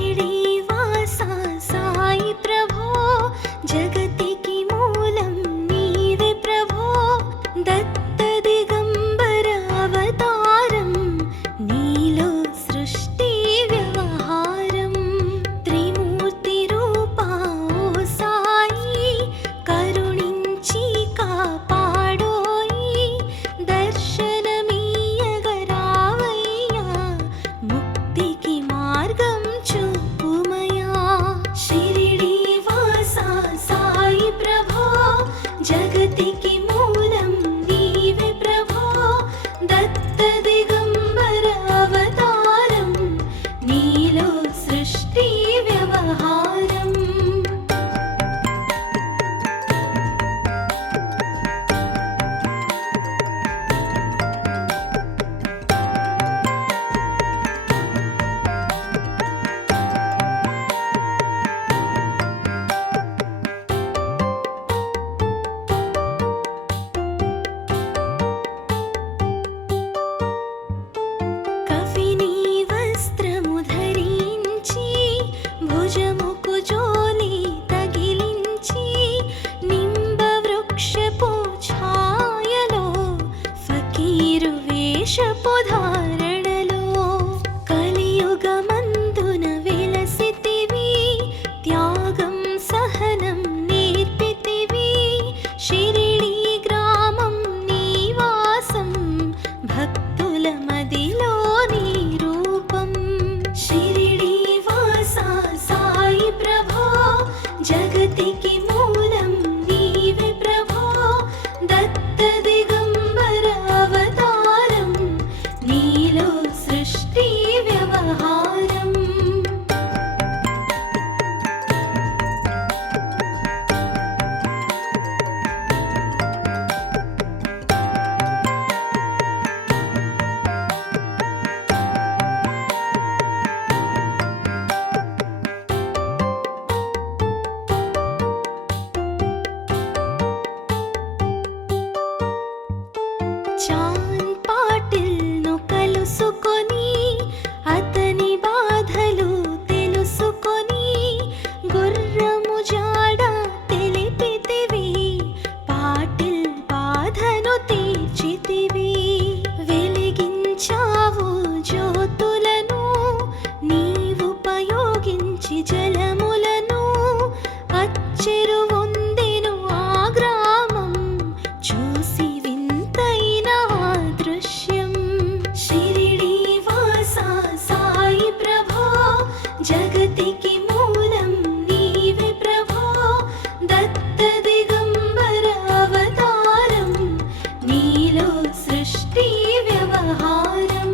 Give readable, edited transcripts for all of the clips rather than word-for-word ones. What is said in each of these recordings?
शिरिडीवासा साई प्रभो जगतिकी मूलं नीवे प्रभो दत्त दिगंबर अवतारं नीलो सृष्टि व्यवहारं त्रिमूर्ति रूपा ओ साई करुणिंची कापाडोई दर्शनमीयगरावయ్యా मुक्तिकी మార్గం చూపుమయా शिरिडीवासा साई प्रभो जगतिकी मूलं नीवे प्रभो दत्त दिगंबर अवतारं नीलो सृष्टि व्यवहारं కఫినీ వస్త్రము ధరించి భుజముకు జోలి తగిలించి నింబ వృక్షపు ఛాయలో ఫకీరు వేషపు ధారణలో కలియుగమందున వెలసితివి త్యాగం సహనం నేర్పితివి షిరిడీ గ్రామం నీవాసం భక్తుల మదిలో నీ రూపం शिरिडीवासा साई प्रभो जगतिकी मूलं नीवे प्रभो दत्त दिगंबर अवतारं नीलो सृष्टि व्यवहारं చాన్ పాటిల్ను కలుసుకొని అతని బాధలు తెలుసుకొని గుర్రము జాడ తెలిపితివి పాటిల్ బాధను తీర్చితివి వెలిగించావు జ్యోతులను నీవుపయోగించి జలములను అచ్చెరు వందెను ఆ గ్రామం చూసి వింతైన ఆ దృశ్యం शिरिडीवासा साई प्रभो जगतिकी मूलं नीवे प्रभो दत्त दिगंबर अवतारं नीलो सृष्टि व्यवहारं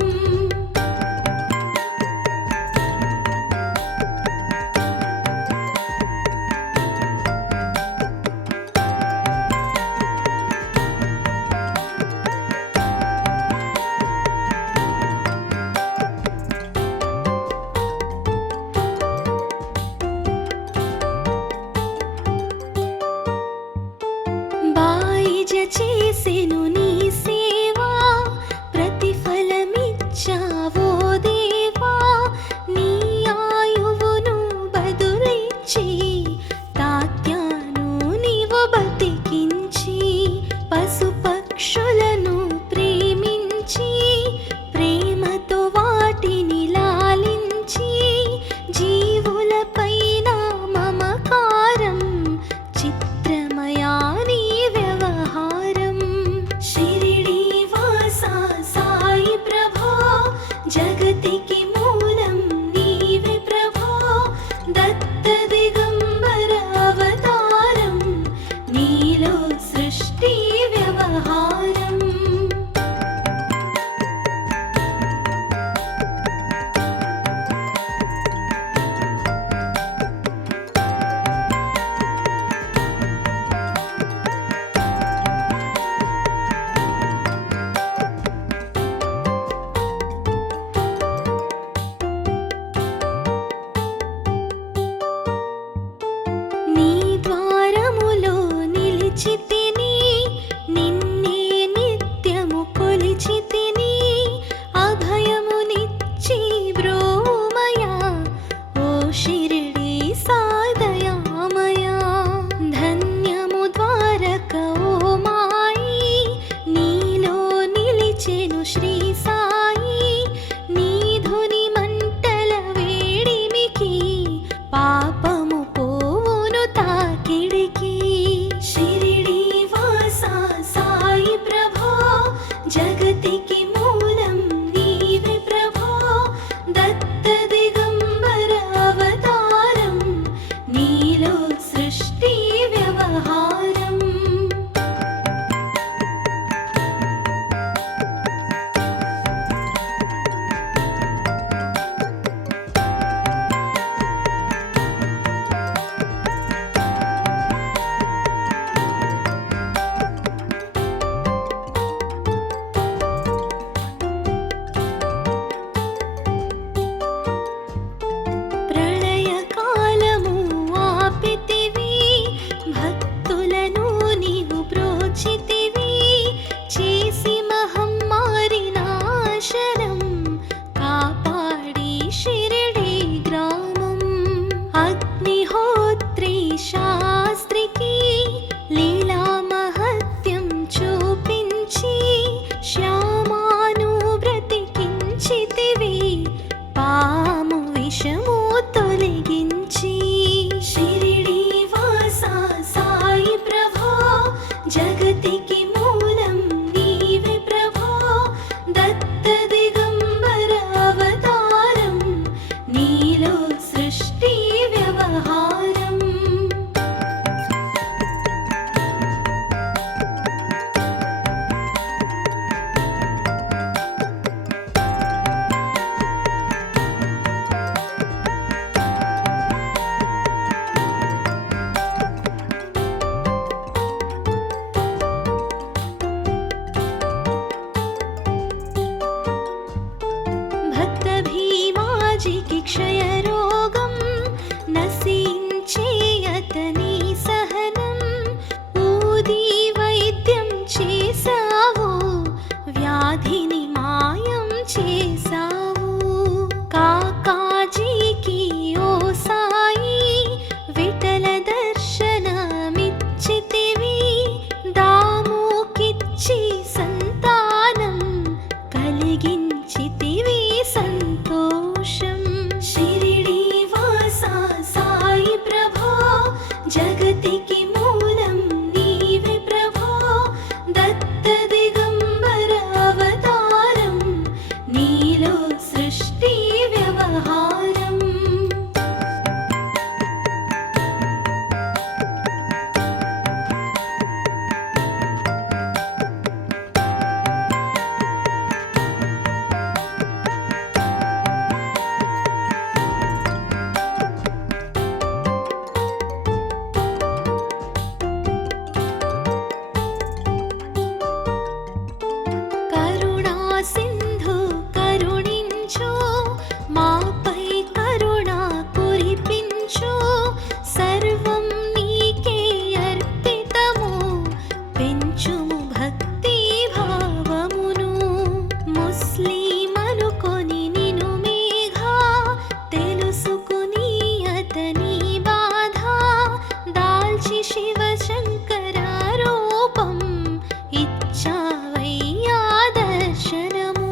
ఇచ్చావయ్యా దర్శనము.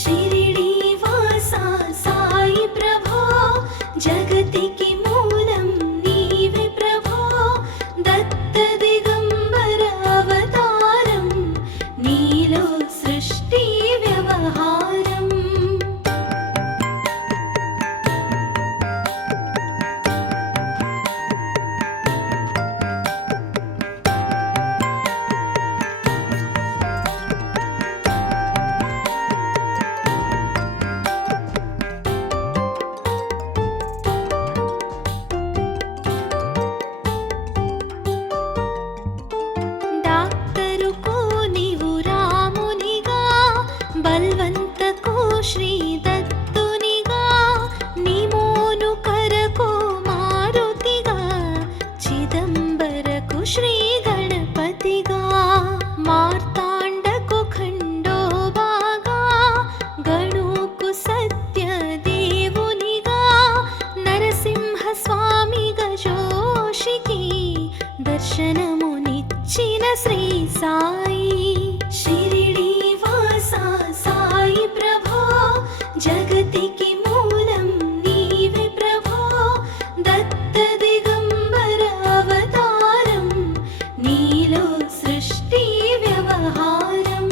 షిరిడి వాసా సాయి ప్రభో, జగతికి మూలం నీవే ప్రభో. దత్త దిగంబర అవతారం, నీలో సృష్టి వ్యవహారం. డాక్టరుకు నీవు రామునిగా, బల్వంతకు శ్రీ దత్తునిగా, నిమోను కరకు మారుతిగా, చిదంబరకు శ్రీ గణపతిగా, మార్తాండకు ఖండోబాగా, గణుకు సత్య దేవునిగా, నరసింహ స్వామిగా జోషికి దర్శనమునిచ్చిన శ్రీ సాయి. షిరిడి వాసా సాయి ప్రభో, జగతికి మూలం నీవే ప్రభో. దత్త దిగంబర అవతారం, నీలో సృష్టి వ్యవహారం.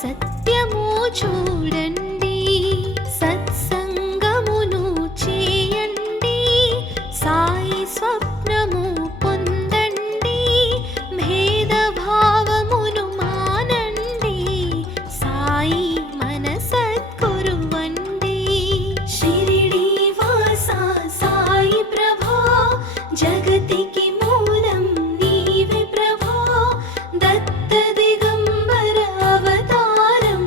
సత్యము చూడండి, సత్సంగమును చేయండి, సాయి స్వప్నము పొందండి, భేదభావమును మానండి, సాయి మన సద్గురువండి. షిరిడి వాస సాయి ప్రభో, జగతికి మూలం నీవే ప్రభో, దత్త దిగంబర అవతారం,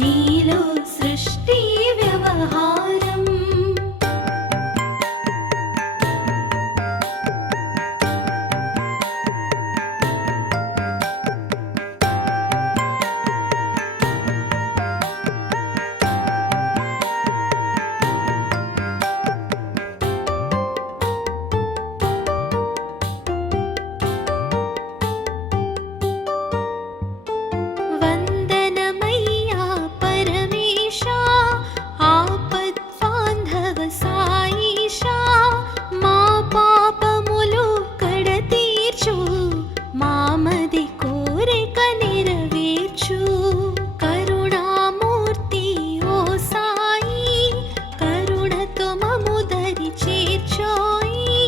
నీలో సృష్టి వ్యవహారం. వందనమయ్యా పరమేశా, ఆపద్బాంధవ సాయిషా, మా పాపములు కడతీర్చు, మామది కోరిక నెరవేర్చు. కరుణామూర్తి ఓ సాయి, కరుణతో మము దరి చేర్చోయి,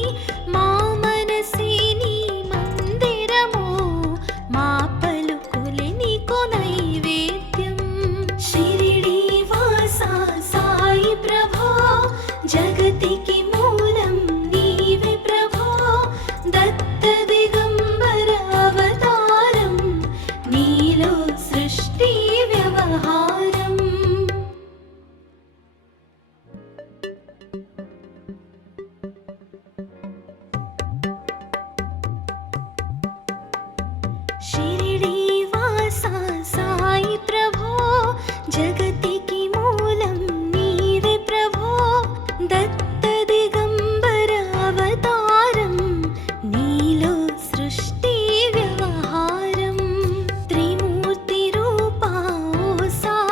మా మనసే నీ మందిరము, మా పలుకులే నీకు నైవేద్యం. షిరిడి వాస సాయి ప్రభో, జగతికి మూలం నీవే ప్రభో, దత్త దిగంబర అవతారం, నీలో సృష్టి వ్యవహారం. షిరిడి వాస సాయి ప్రభో, జగతికి మూలం నీవే ప్రభో, దత్త దిగంబర అవతారం, నీలో సృష్టి వ్యవహారం. త్రిమూర్తి రూపా ఓ సాయి,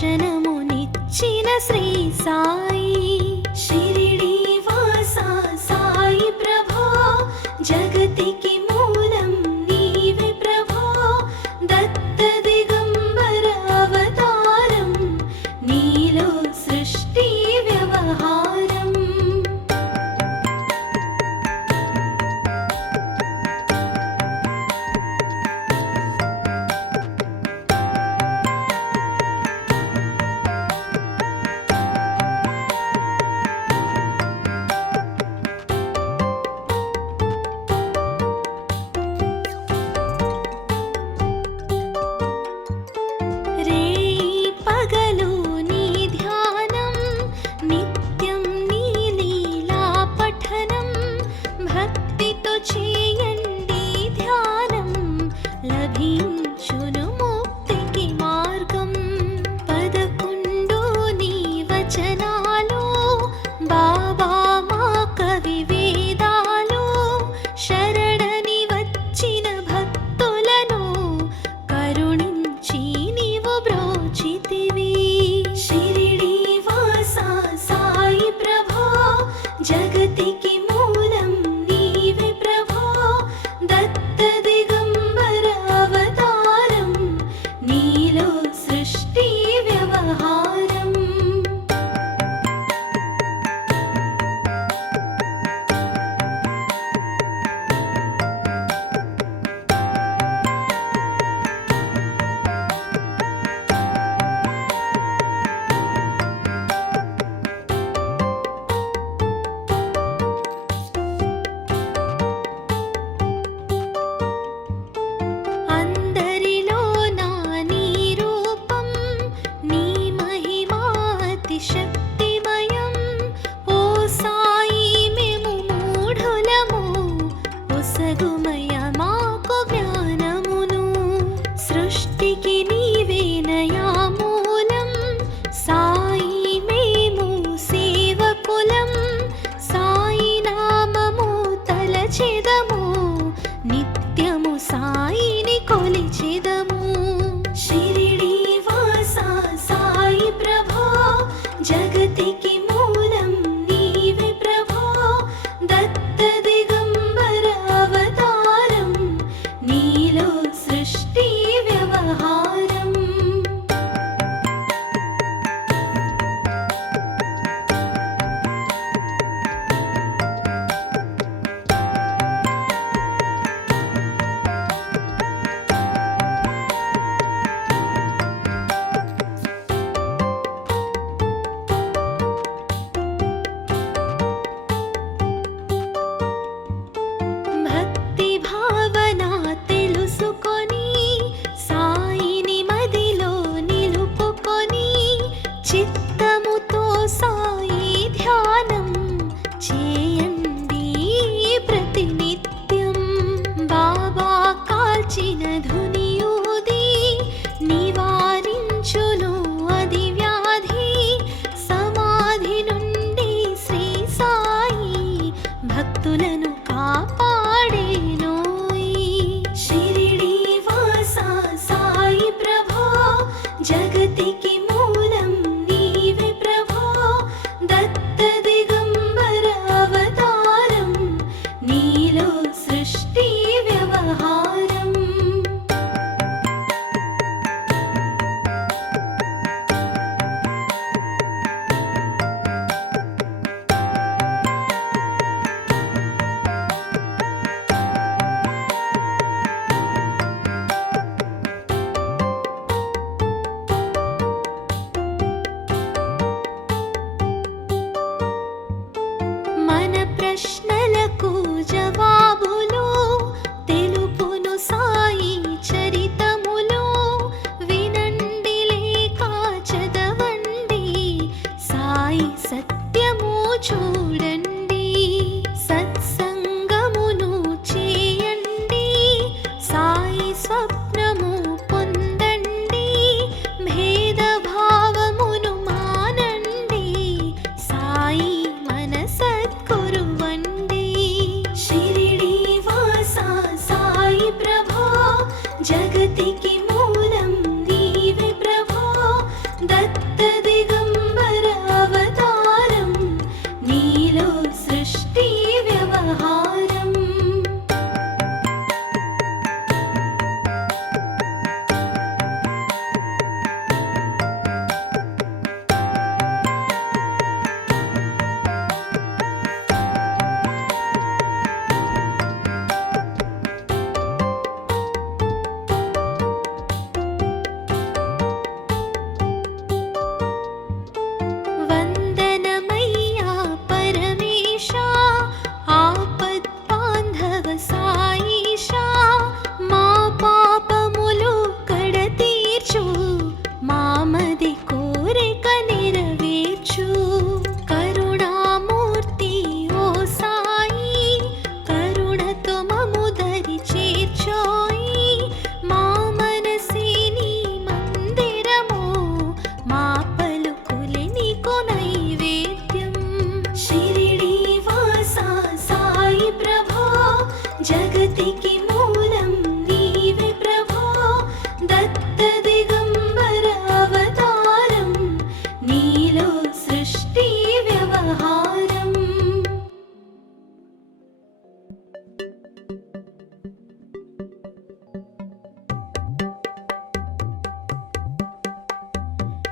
దర్శనమునిచ్చిన శ్రీ సాయి. షిరిడి వాసా సాయి ప్రభో, జగతికి మూలం నీవే ప్రభో. దత్త దిగంబర అవతారం, నీలో సృష్టి వ్యవహారం. రేయి పగలు నీ ధ్యానం, నిత్యం నీ లీలా పఠనం. భక్తితో చేయండి ధ్యానం, లభించును ముక్తికి మార్గం. 11 నీ వచనాలు, బాబా మా కవి వేదాలు. శరణని వచ్చిన భక్తులను కరుణించి నీవు బ్రోచితివి.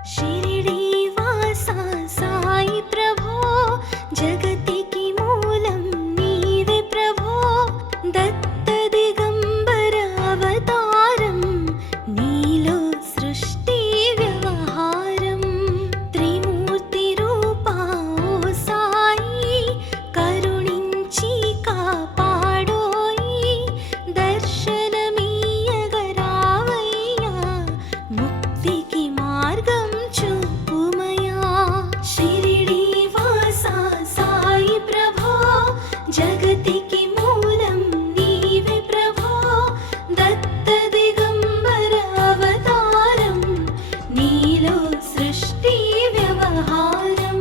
शिरिडीवासा साई प्रभो जगतिकी मूलं नीवे प्रभो दत्त दिगंबर अवतारं नीलो सृष्टि व्यवहारं त्रिमूर्ति रूपा ओ साई करुणिंची कापाडोई दर्शनमीयगरावయ్యా मुक्तिकी మార్గం చూపుమయా షిరిడీవాసా సాయి ప్రభో జగతికి మూలం నీవే ప్రభో దత్త దిగంబర అవతారం నీలో సృష్టి వ్యవహారం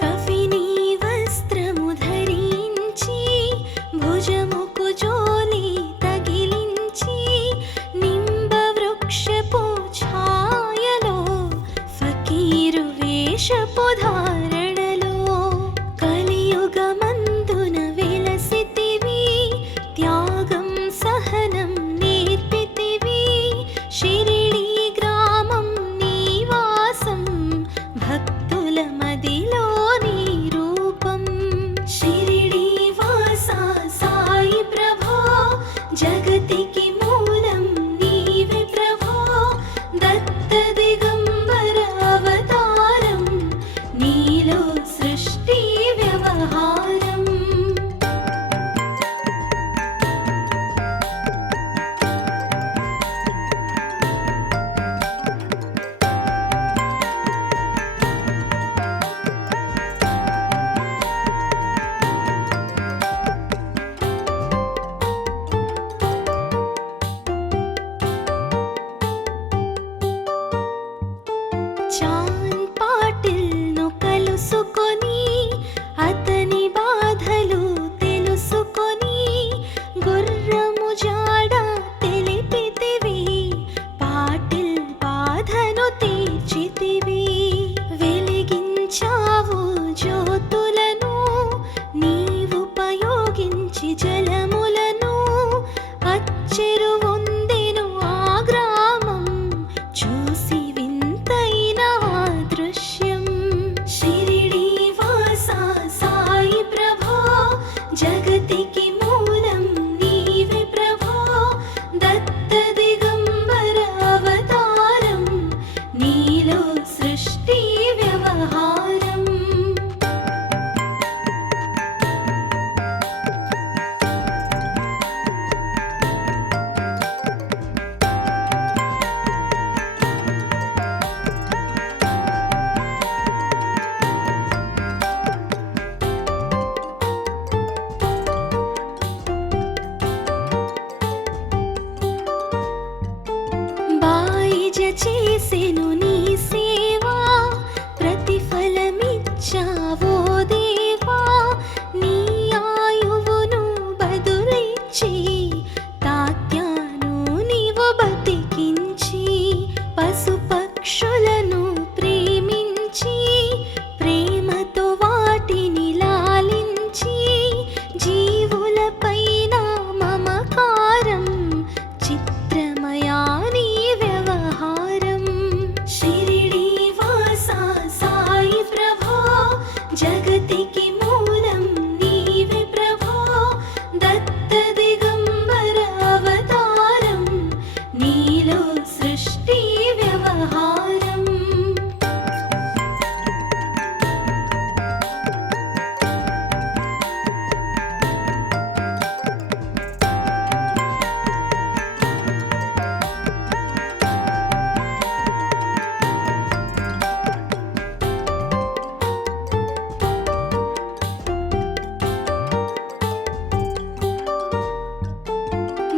కఫినీ వస్త్రము ధరించి భుజముకు జోలి తగిలించి నింబ వృక్షపు ఛాయలో ఫకీరు వేషపు ధారణలో కలియుగమందున వెలసితివి త్యాగం సహనం నేర్పితివి షిరిడీ గ్రామం నీవాసం భక్తుల మదిలో నీ రూపం షిరిడీవాసా సాయి ప్రభో జగతికి మూలం నీవే ప్రభో దత్త దిగంబర అవతారం నీలో సృష్టి వ్యవహారం చాన్ పాటిల్ను కలుసుకొని అతని బాధలు తెలుసుకొని గుర్రము జాడ తెలిపితివి పాటిల్ బాధను తీర్చితివి వెలిగించావు జ్యోతులను నీవుపయోగించి జలములను అచ్చెరు వందెను ఆ గ్రామం చూసి వింతైన ఆ దృశ్యం షిరిడీవాసా సాయి ప్రభో జగతికి మూలం నీవే ప్రభో దత్త దిగంబర అవతారం నీలో సృష్టి వ్యవహారం బాయిజ చేసెను నీ సేవా ప్రతిఫలమిచ్చావో దేవా నీ ఆయువును బదులిచ్చి తాత్యాను నీవు బతికించి పశుపక్షులను ప్రేమించి ప్రేమతో వాటిని లాలించి జీవులపైన మమకారం చిత్రమయా నీ వ్యవహారం షిరిడీవాసా సాయి ప్రభో జగతికి మూలం నీవే ప్రభో దత్త దిగంబర అవతారం నీలో సృష్టి వ్యవహారం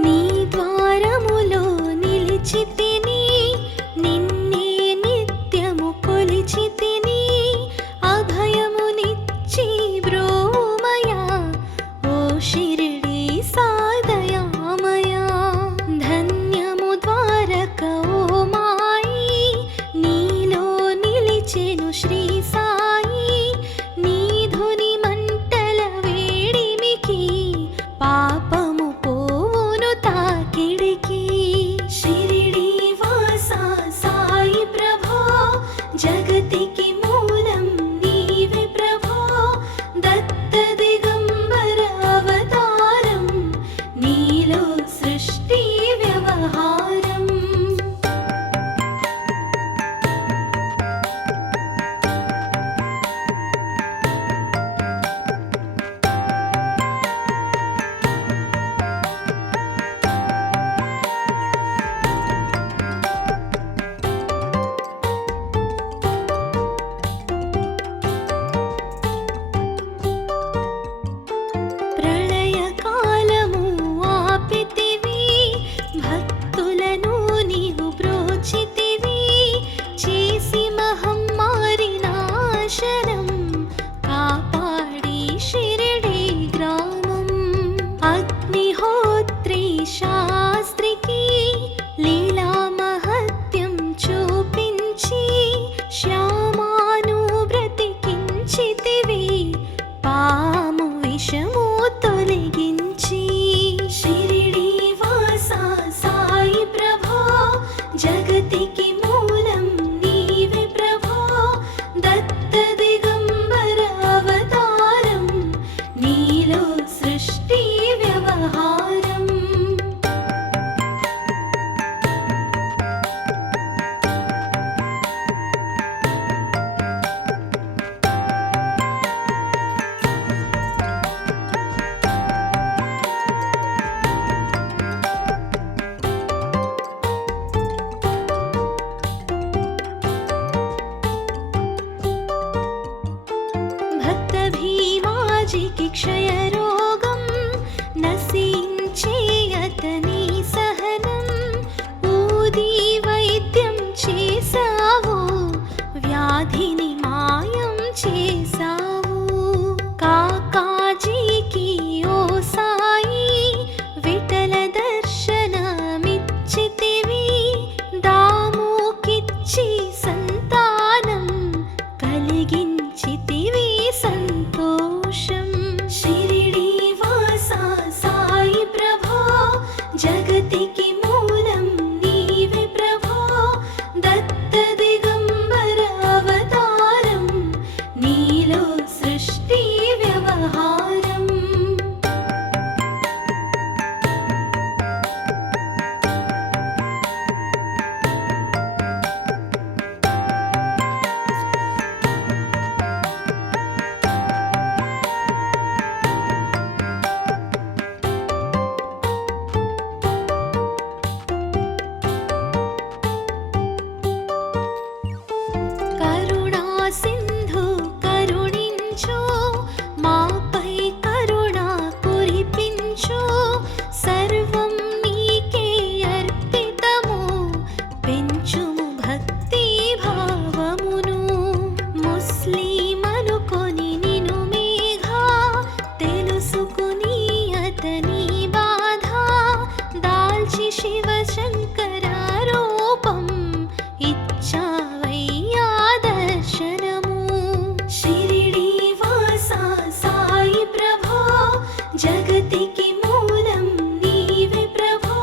నీ ద్వారములో నిలిచితిని నిన్నే నిత్యము కొలిచితిని అభయమునిచ్చి బ్రోమయా విషము తొలగించి షిరిడి వాస సాయి ప్రభో జగతికి మూలం నీవే ప్రభో దత్త దిగంబర అవతారం నీలో సృష్టి వ్యవహారం భక్త భీమాజీకి క్షయరోగం నశించే అతని సహనం ఊది వైద్యం చేసావు వ్యాధిని మాయం చేసావు కాకాజీకి ఓ సాయి విఠల దర్శనమిచ్చితివి దాముకిచ్చి సంతానం కలిగించితివి సంతోషం షిరిడి వాస సాయి ప్రభో జగతికి మూలం నీవే ప్రభో దత్త దిగంబర అవతారం నీలో సృష్టి వ్యవహారం కరుణా సింధు కరుణించు మాపై కరుణ కురిపించు సర్వం నీకే అర్పితము పెంచుము భక్తి భావమును ముస్లిమనుకొని నిను మేఘా తెలుసుకుని అతని బాధ దాల్చి శివ శంకర రూపం ఇచ్చావయ్యా దర్శనము షిరిడి వాస సాయి ప్రభో జగతికి మూలం నీవే ప్రభో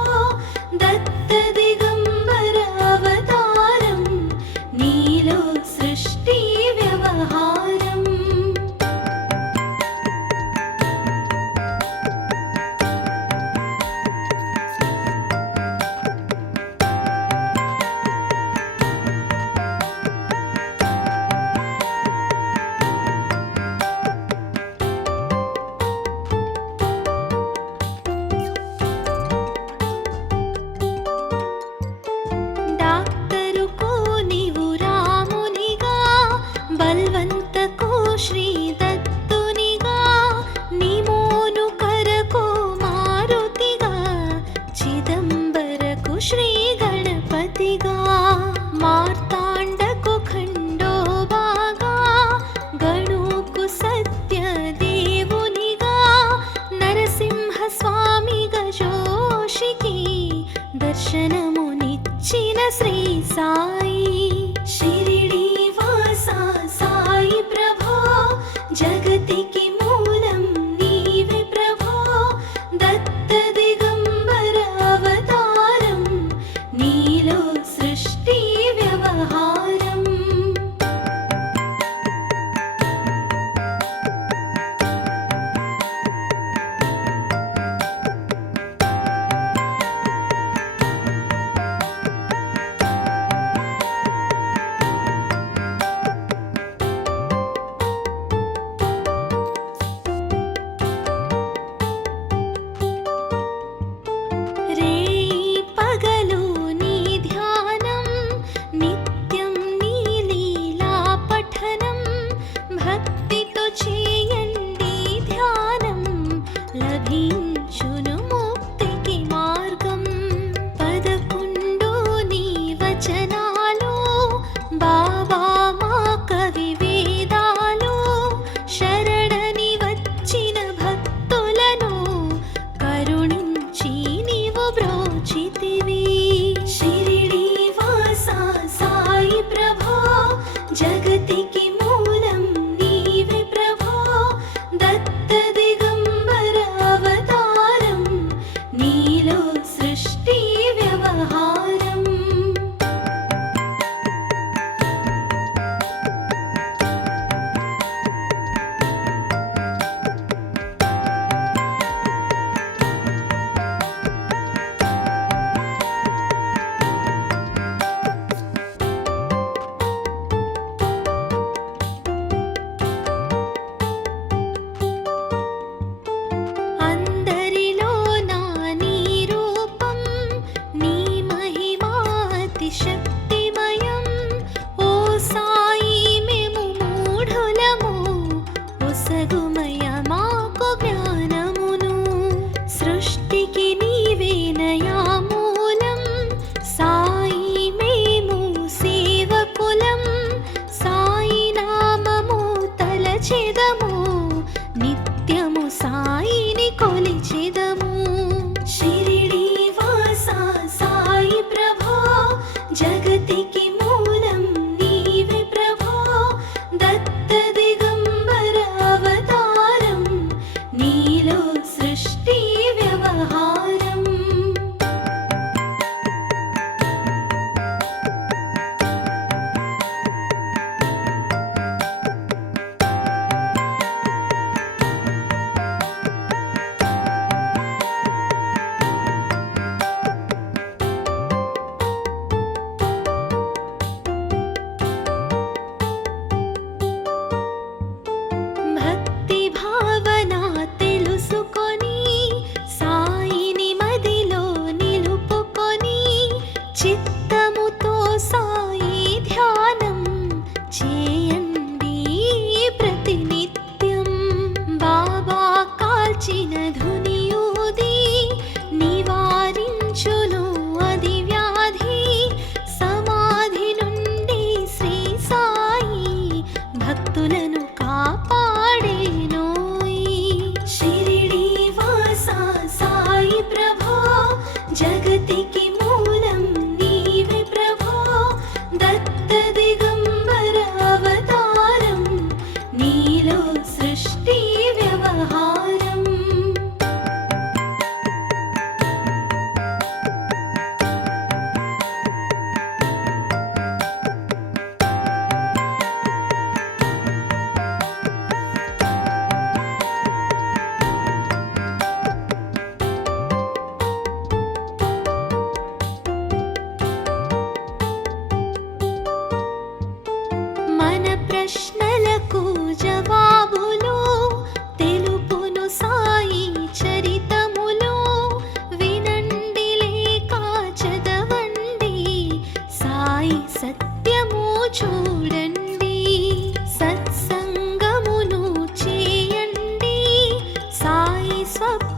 దత్త దిగంబర అవతారం నీలో సృష్టి వ్యవహారం డాక్టరుకు నీవు రామునిగా బల్వంతకు శ్రీ దత్తునిగా నిమోను కరకు మారుతిగా చిదంబరకు శ్రీ గణపతిగా మార్తాండకు ఖండోబాగా గణుకు సత్య దేవునిగా నరసింహ స్వామిగా జోషికి దర్శనమునిచ్చిన శ్రీ సాయి షిరిడి వాస సాయి ప్రభో జగతికి మూలం నీవే ప్రభో దత్త దిగంబర అవతారం నీలో సృష్టి వ్యవహారం సాయిని కొలిచెదము. షిరిడి వాసా సాయి ప్రభో, జగతికి మూలం నీవే ప్రభో. దత్త దిగంబర అవతారం, నీలో సృష్టి వ్యవహారం. భక్తి భావన తెలుసుకొని, సాయిని మదిలో నిలుపుకొని, చిత్తముతో సాయి ధ్యానం చేయండి ప్రతినిత్యం. బాబా కాల్చిన ధునియూది నివారించును అది వ్యాధి. సమాధి నుండి శ్రీ సాయి భక్తులను కాపాడేనోయ్. షిరిడి వాసా సాయి ప్రభో, జగతికి మూలం నీవే ప్రభో. దత్త దిగంబర అవతారం, నీలో సృష్టి వ్యవహారం. మన ప్రశ్నలకు జవాబులు తెలుపును సాయి చరితములు. వినండి లేక చదవండి, సాయి సత్యము చూడండి. సత్సంగమును చేయండి, సాయి స్వప్న